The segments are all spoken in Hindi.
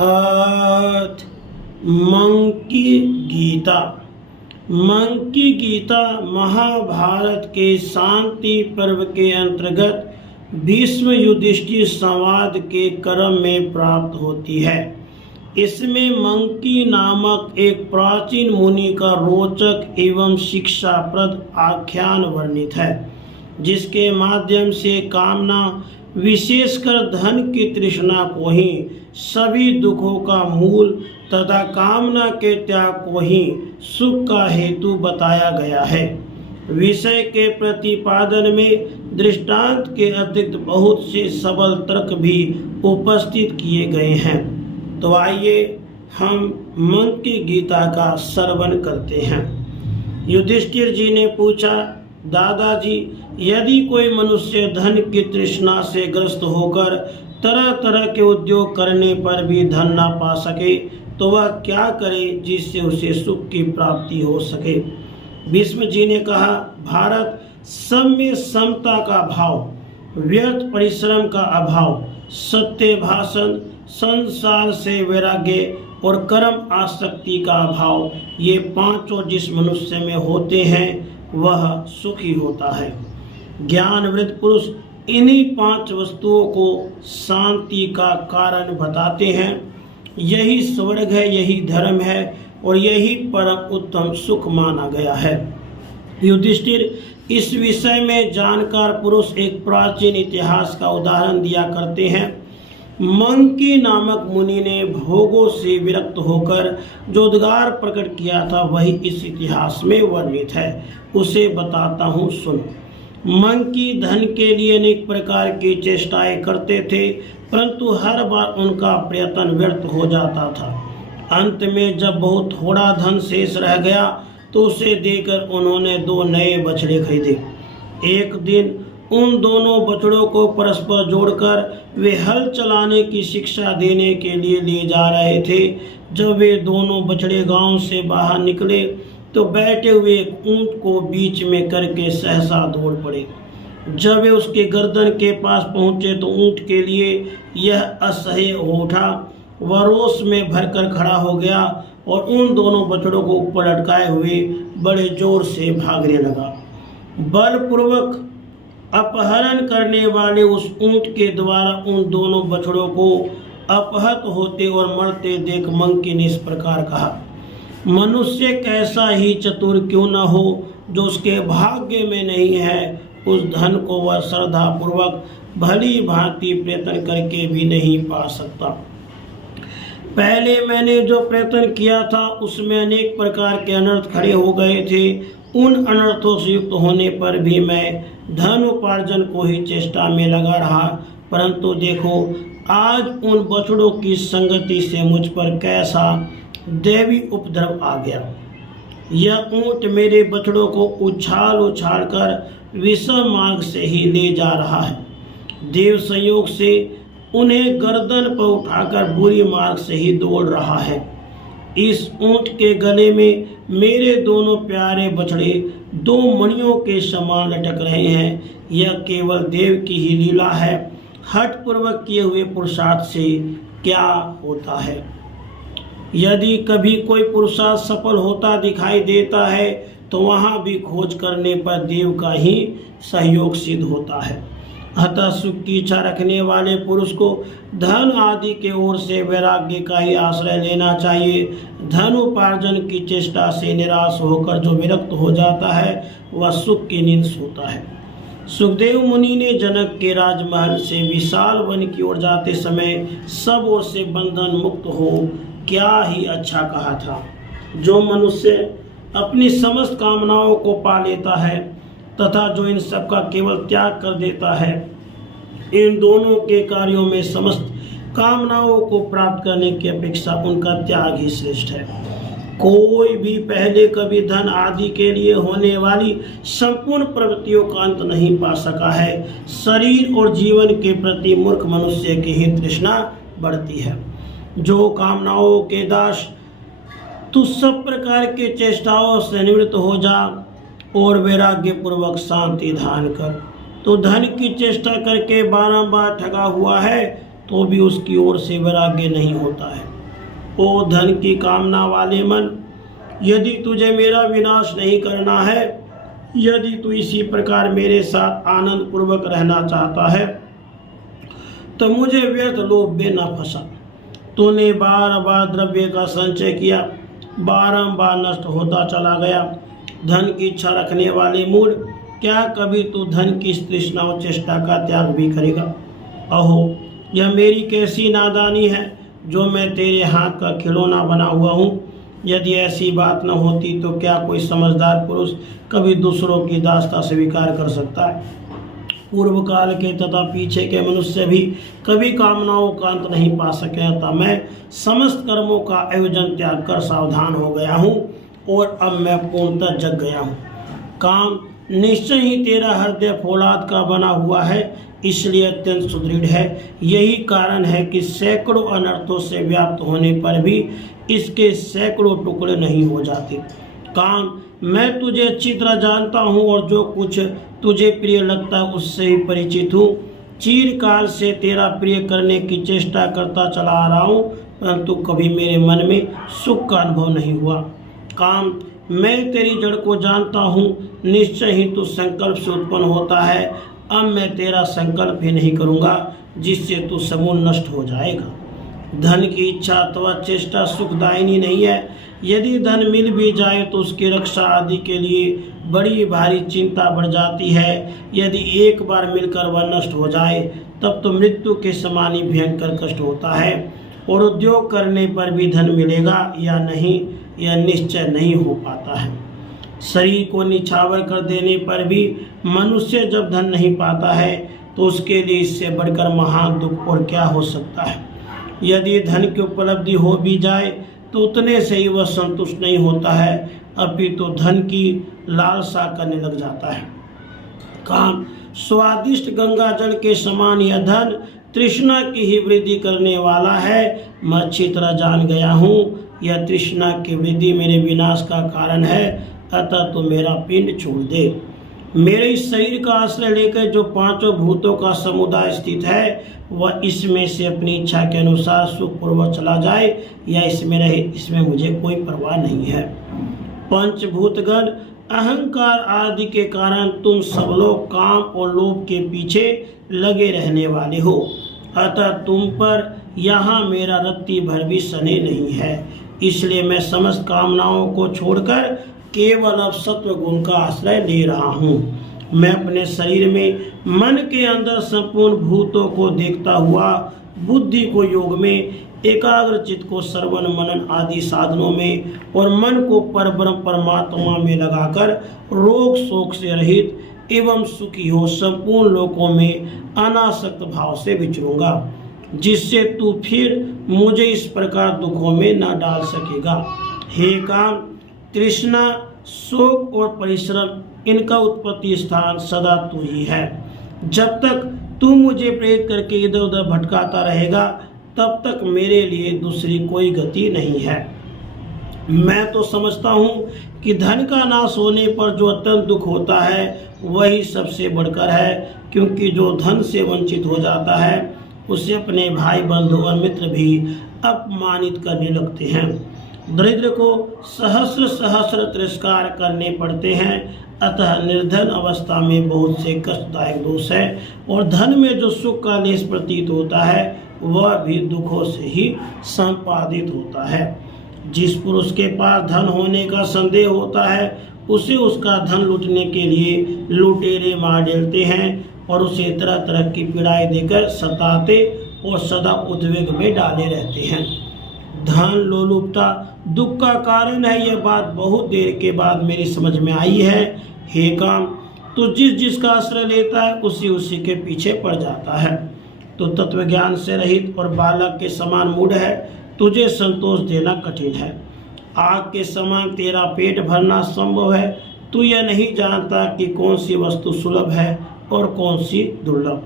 अथ मंकी गीता। मंकी गीता महाभारत के शांति पर्व के अंतर्गत भीष्म युधिष्ठिर संवाद के क्रम में प्राप्त होती है। इसमें मंकी नामक एक प्राचीन मुनि का रोचक एवं शिक्षाप्रद आख्यान वर्णित है, जिसके माध्यम से कामना, विशेषकर धन की तृष्णा को ही सभी दुखों का मूल तथा कामना के त्याग को ही सुख का हेतु बताया गया है। विषय के प्रतिपादन में दृष्टांत के अतिरिक्त बहुत से सबल तर्क भी उपस्थित किए गए हैं। तो आइए हम मंकी गीता का श्रवण करते हैं। युधिष्ठिर जी ने पूछा, दादाजी, यदि कोई मनुष्य धन की तृष्णा से ग्रस्त होकर तरह तरह के उद्योग करने पर भी धन ना पा सके तो वह क्या करे जिससे उसे सुख की प्राप्ति हो सके। भीष्म जी ने कहा, भारत, सब में समता का भाव, व्यर्थ परिश्रम का अभाव, सत्य भाषण, संसार से वैराग्य और कर्म आसक्ति का अभाव, ये पांचों जिस मनुष्य में होते हैं वह सुखी होता है। ज्ञानवृत्त पुरुष इन्हीं पांच वस्तुओं को शांति का कारण बताते हैं। यही स्वर्ग है, यही धर्म है और यही परम उत्तम सुख माना गया है। युधिष्ठिर इस विषय में जानकार पुरुष एक प्राचीन इतिहास का उदाहरण दिया करते हैं। मंकी नामक मुनि ने भोगों से विरक्त होकर जो उद्गार प्रकट किया था वही इस इतिहास में वर्णित है। उसे बताता हूँ, सुनो। मंकी धन के लिए अनेक प्रकार की चेष्टाएं करते थे, परंतु हर बार उनका प्रयत्न व्यर्थ हो जाता था। अंत में जब बहुत थोड़ा धन शेष रह गया तो उसे देकर उन्होंने 2 नए बछड़े खरीदे। एक दिन उन दोनों बछड़ों को परस्पर जोड़कर वे हल चलाने की शिक्षा देने के लिए ले जा रहे थे। जब वे दोनों बछड़े गांव से बाहर निकले तो बैठे हुए एक ऊंट को बीच में करके सहसा दौड़ पड़े। जब वे उसके गर्दन के पास पहुंचे तो ऊंट के लिए यह असह्य हो उठा। वह रोष में भरकर खड़ा हो गया और उन दोनों बछड़ों को ऊपर लटकाए हुए बड़े जोर से भागने लगा। बलपूर्वक अपहरण करने वाले उस ऊंट के द्वारा उन दोनों बछड़ों को अपहत होते और मरते देख मंकी ने इस प्रकार कहा, मनुष्य कैसा ही चतुर क्यों न हो, जो उसके भाग्य में नहीं है उस धन को वह श्रद्धा पूर्वक भली भांति प्रयत्न करके भी नहीं पा सकता। पहले मैंने जो प्रयत्न किया था उसमें अनेक प्रकार के अनर्थ खड़े हो गए थे। उन अनर्थों से युक्त होने पर भी मैं धन उपार्जन को ही चेष्टा में लगा रहा, परंतु देखो आज उन बछड़ों की संगति से मुझ पर कैसा दैवी उपद्रव आ गया। यह ऊंट मेरे बछड़ों को उछाल उछाल कर विषम मार्ग से ही ले जा रहा है। देव संयोग से उन्हें गर्दन पर उठाकर बुरी मार्ग से ही दौड़ रहा है। इस ऊंट के गले में मेरे दोनों प्यारे बछड़े 2 मणियों के समान लटक रहे हैं। यह केवल देव की ही लीला है। हठ पूर्वक किए हुए पुरुषार्थ से क्या होता है। यदि कभी कोई पुरुषार्थ सफल होता दिखाई देता है तो वहाँ भी खोज करने पर देव का ही सहयोग सिद्ध होता है। अतः सुख की इच्छा रखने वाले पुरुष को धन आदि के ओर से वैराग्य का ही आश्रय लेना चाहिए। धन उपार्जन की चेष्टा से निराश होकर जो विरक्त हो जाता है वह सुख की नींद सोता है। सुखदेव मुनि ने जनक के राजमहल से विशाल वन की ओर जाते समय सब ओर से बंधन मुक्त हो क्या ही अच्छा कहा था। जो मनुष्य अपनी समस्त कामनाओं को पा लेता है तथा जो इन सब का केवल त्याग कर देता है, इन दोनों के कार्यों में समस्त कामनाओं को प्राप्त करने की अपेक्षा उनका त्याग ही श्रेष्ठ है। कोई भी पहले कभी धन आदि के लिए होने वाली संपूर्ण प्रवृत्तियों का अंत नहीं पा सका है। शरीर और जीवन के प्रति मूर्ख मनुष्य की ही तृष्णा बढ़ती है। जो कामनाओं के दास, तू सब प्रकार के चेष्टाओं से निवृत्त हो जा और वैराग्य पूर्वक शांति धारण कर। तो धन की चेष्टा करके बारंबार ठगा हुआ है तो भी उसकी ओर से वैराग्य नहीं होता है। ओ धन की कामना वाले मन, यदि तुझे मेरा विनाश नहीं करना है, यदि तू इसी प्रकार मेरे साथ आनंद पूर्वक रहना चाहता है, तो मुझे व्यर्थ लोभ में न फंसा। तूने बार बार द्रव्य का संचय किया, बारंबार नष्ट होता चला गया। धन की इच्छा रखने वाले मूढ़, क्या कभी तू धन की तृष्णा और चेष्टा का त्याग भी करेगा? अहो, यह मेरी कैसी नादानी है जो मैं तेरे हाथ का खिलौना बना हुआ हूँ। यदि ऐसी बात न होती तो क्या कोई समझदार पुरुष कभी दूसरों की दास्ता स्वीकार कर सकता है? पूर्व काल के तथा पीछे के मनुष्य भी कभी कामनाओं का अंत नहीं पा सके, अतः मैं समस्त कर्मों का आयोजन त्याग कर सावधान हो गया हूँ और अब मैं पूर्णतः जग गया हूँ। काम निश्चय ही तेरा हृदय फौलाद का बना हुआ है, इसलिए अत्यंत सुदृढ़ है। यही कारण है कि सैकड़ों अनर्थों से व्याप्त होने पर भी इसके सैकड़ों टुकड़े नहीं हो जाते। काम, मैं तुझे अच्छी तरह जानता हूँ और जो कुछ तुझे प्रिय लगता है उससे ही परिचित हूँ। चिरकाल से तेरा प्रिय करने की चेष्टा करता चला आ रहा हूँ, परंतु कभी मेरे मन में सुख का अनुभव नहीं हुआ। काम, मैं तेरी जड़ को जानता हूँ, निश्चय ही तू संकल्प से उत्पन्न होता है। अब मैं तेरा संकल्प ही नहीं करूँगा जिससे तू समूल नष्ट हो जाएगा। धन की इच्छा अथवा चेष्टा सुखदायिनी नहीं है। यदि धन मिल भी जाए तो उसकी रक्षा आदि के लिए बड़ी भारी चिंता बढ़ जाती है। यदि एक बार मिलकर वह नष्ट हो जाए तब तो मृत्यु के समान ही भयंकर कष्ट होता है। और उद्योग करने पर भी धन मिलेगा या नहीं, यह निश्चय नहीं हो पाता है। शरीर को निछावर कर देने पर भी मनुष्य जब धन नहीं पाता है तो उसके लिए इससे बढ़कर महान दुख और क्या हो सकता है। यदि धन की उपलब्धि हो भी जाए तो उतने से ही वह संतुष्ट नहीं होता है, अपितु तो धन की लालसा करने लग जाता है। काम, स्वादिष्ट गंगा जल के समान यह धन तृष्णा की ही वृद्धि करने वाला है। मैं अच्छी तरह जान गया हूँ, यह तृष्णा की वृद्धि मेरे विनाश का कारण है, अतः तो मेरा पिंड छोड़ दे। मेरे इस शरीर का आश्रय लेकर जो पांचों भूतों का समुदाय स्थित है वह इसमें से अपनी इच्छा के अनुसार सुखपूर्वक चला जाए या इसमें रहे, इसमें मुझे कोई परवाह नहीं है। पंचभूतगण अहंकार आदि के कारण तुम सब लोग काम और लोभ के पीछे लगे रहने वाले हो, अतः तुम पर यहाँ मेरा रत्ती भर भी स्नेह नहीं है। इसलिए मैं समस्त कामनाओं को छोड़कर केवल अब सत्व गुण का आश्रय ले रहा हूँ। मैं अपने शरीर में मन के अंदर संपूर्ण भूतों को देखता हुआ बुद्धि को योग में, एकाग्र चित्त को श्रवण मनन आदि साधनों में और मन को परब्रह्म परमात्मा में लगाकर रोग शोक से रहित एवं सुखी हो संपूर्ण लोकों में अनासक्त भाव से विचरूंगा, जिससे तू फिर मुझे इस प्रकार दुखों में न डाल सकेगा। हे काम, तृष्णा, शोक और परिश्रम, इनका उत्पत्ति स्थान सदा तू ही है। जब तक तू मुझे प्रेरित करके इधर उधर भटकाता रहेगा तब तक मेरे लिए दूसरी कोई गति नहीं है। मैं तो समझता हूँ कि धन का नाश होने पर जो अत्यंत दुख होता है वही सबसे बढ़कर है, क्योंकि जो धन से वंचित हो जाता है उसे अपने भाई बंधु और मित्र भी अपमानित करने लगते हैं। दरिद्र को सहस्र सहस्र तिरस्कार करने पड़ते हैं, अतः निर्धन अवस्था में बहुत से कष्टदायक दोष है और धन में जो सुख का लेश प्रतीत होता है वह भी दुखों से ही संपादित होता है। जिस पुरुष के पास धन होने का संदेह होता है उसे उसका धन लूटने के लिए लुटेरे मार डालते हैं और उसे तरह तरह की पीड़ाएं देकर सताते और सदा उद्वेग में डाले रहते हैं। धन लोलुपता दुख का कारण है, यह बात बहुत देर के बाद मेरी समझ में आई है। हे काम, तो जिसका आश्रय लेता है उसी के पीछे पड़ जाता है। तो तत्व ज्ञान से रहित और बालक के समान मूढ़ है, तुझे संतोष देना कठिन है। आग के समान तेरा पेट भरना संभव है। तू यह नहीं जानता कि कौन सी वस्तु सुलभ है और कौन सी दुर्लभ।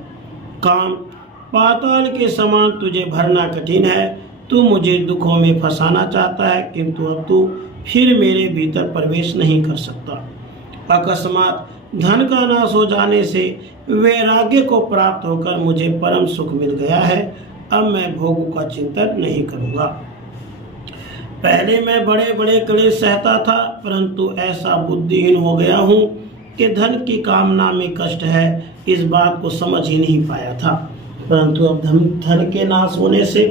काम, पाताल के समान तुझे भरना कठिन है। तू मुझे दुखों में फंसाना चाहता है, किंतु अब तू फिर मेरे भीतर प्रवेश नहीं कर सकता। अकस्मात धन का नाश हो जाने से वैराग्य को प्राप्त होकर मुझे परम सुख मिल गया है, अब मैं भोगों का चिंतन नहीं करूँगा। पहले मैं बड़े बड़े क्लेश सहता था, परंतु ऐसा बुद्धिहीन हो गया हूँ कि धन की कामना में कष्ट है, इस बात को समझ ही नहीं पाया था। परंतु अब धन के नाश होने से,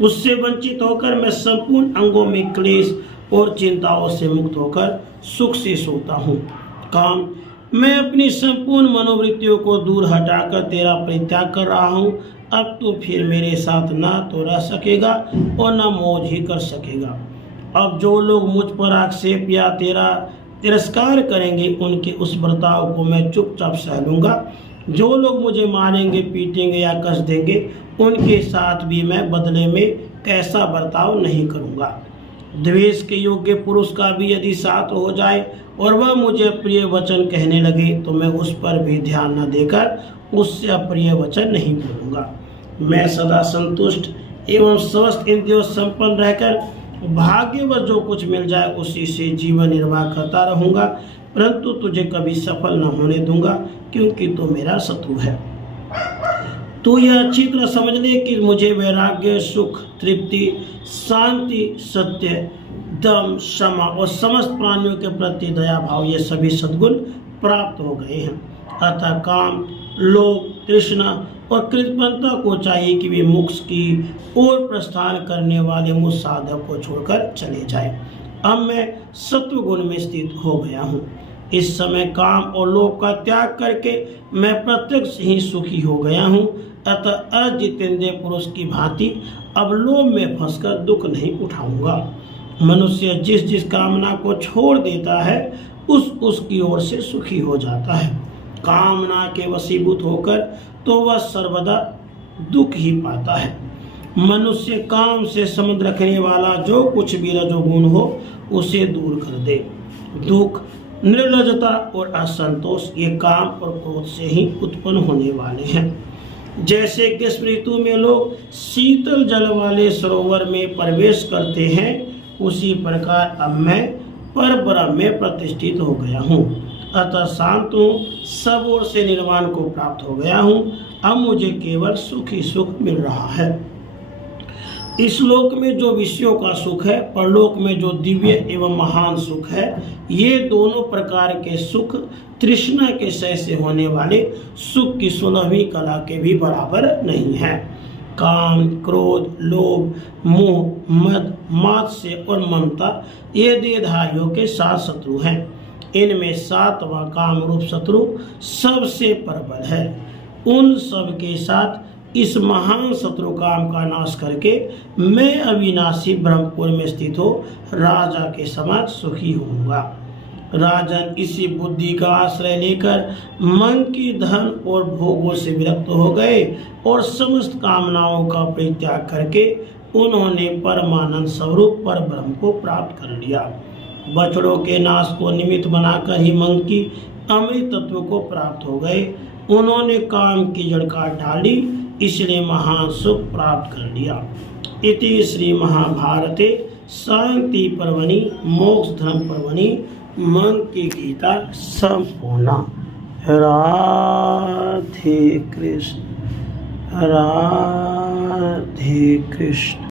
उससे वंचित होकर मैं संपूर्ण अंगों में क्लेश और चिंताओं से मुक्त होकर सुख से सोता हूँ। काम, मैं अपनी संपूर्ण मनोवृत्तियों को दूर हटाकर तेरा परित्याग कर रहा हूँ। अब तू फिर मेरे साथ ना तो रह सकेगा और ना मौज ही कर सकेगा। अब जो लोग मुझ पर आक्षेप या तेरा तिरस्कार करेंगे, उनके उस बर्ताव को मैं चुपचाप सह लूँगा। जो लोग मुझे मारेंगे, पीटेंगे या कस देंगे, उनके साथ भी मैं बदले में कैसा बर्ताव नहीं करूँगा। द्वेष के योग्य पुरुष का भी यदि साथ हो जाए और वह मुझे अप्रिय वचन कहने लगे, तो मैं उस पर भी ध्यान न देकर उससे अप्रिय वचन नहीं बोलूँगा। मैं सदा संतुष्ट एवं स्वस्थ इंद्रियों संपन्न रहकर भाग्यवश जो कुछ मिल जाए उसी से जीवन निर्वाह करता रहूँगा, परंतु तुझे कभी सफल न होने दूंगा, क्योंकि तू मेरा शत्रु है। तू यह अच्छी तरह समझ ले कि मुझे वैराग्य, सुख, तृप्ति, शांति, सत्य, दम, क्षमा और समस्त प्राणियों के प्रति दया भाव, ये सभी सद्गुण प्राप्त हो गए हैं। अतः काम, लोभ, तृष्णा और कृतज्ञता को चाहिए कि वे मोक्ष की ओर प्रस्थान करने वाले मुझ साधक को छोड़कर चले जाए। अब मैं सत्व गुण में स्थित हो गया हूँ। इस समय काम और लोभ का त्याग करके मैं प्रत्यक्ष ही सुखी हो गया हूँ। अतः अजितेंद्रिय पुरुष की भांति अब लोभ में फंसकर दुख नहीं उठाऊंगा। मनुष्य जिस जिस कामना को छोड़ देता है, उसकी ओर से सुखी हो जाता है। कामना के वशीभूत होकर तो वह सर्वदा दुख ही पाता है। मनुष्य काम से संबंध रखने वाला जो कुछ भी रजोगुण हो, उसे दूर कर दे। दुख, निर्लजता और असंतोष ये काम और क्रोध से ही उत्पन्न होने वाले हैं। जैसे ग्रीष्म ऋतु में लोग शीतल जल वाले सरोवर में प्रवेश करते हैं, उसी प्रकार अब मैं परब्रह्म में प्रतिष्ठित हो गया हूँ। अतः शांत हूँ, सब ओर से निर्वाण को प्राप्त हो गया हूँ। अब मुझे केवल सुख ही सुख मिल रहा है। इस लोक में जो विषयों का सुख है, परलोक में जो दिव्य एवं महान सुख है, ये दोनों प्रकार के सुख तृष्णा के क्षय से होने वाले सुख की 16वीं कला के भी बराबर नहीं है। काम, क्रोध, लोभ, मोह, मद, मात्सर्य और ममता ये देहधारियों के 7 शत्रु हैं। इनमें 7वां काम रूप शत्रु सबसे प्रबल है। उन सब के साथ इस महान शत्रु काम का नाश करके मैं अविनाशी ब्रह्मपुर में स्थित हो राजा के समान सुखी होऊंगा। राजन इसी बुद्धि का आश्रय लेकर मन की धन और भोगों से विरक्त हो गए और समस्त कामनाओं का परित्याग करके उन्होंने परमानंद स्वरूप पर ब्रह्म को प्राप्त कर लिया। बछड़ों के नाश को निमित्त बनाकर ही मन की अमृत तत्व को प्राप्त हो गए। उन्होंने काम की जड़ काट डाली, इसलिए महान सुख प्राप्त कर लिया। इति श्री महाभारते शांति पर्वणि मोक्ष धर्म पर्वणि मन की गीता संपूर्णा। राधे कृष्ण, राधे कृष्ण।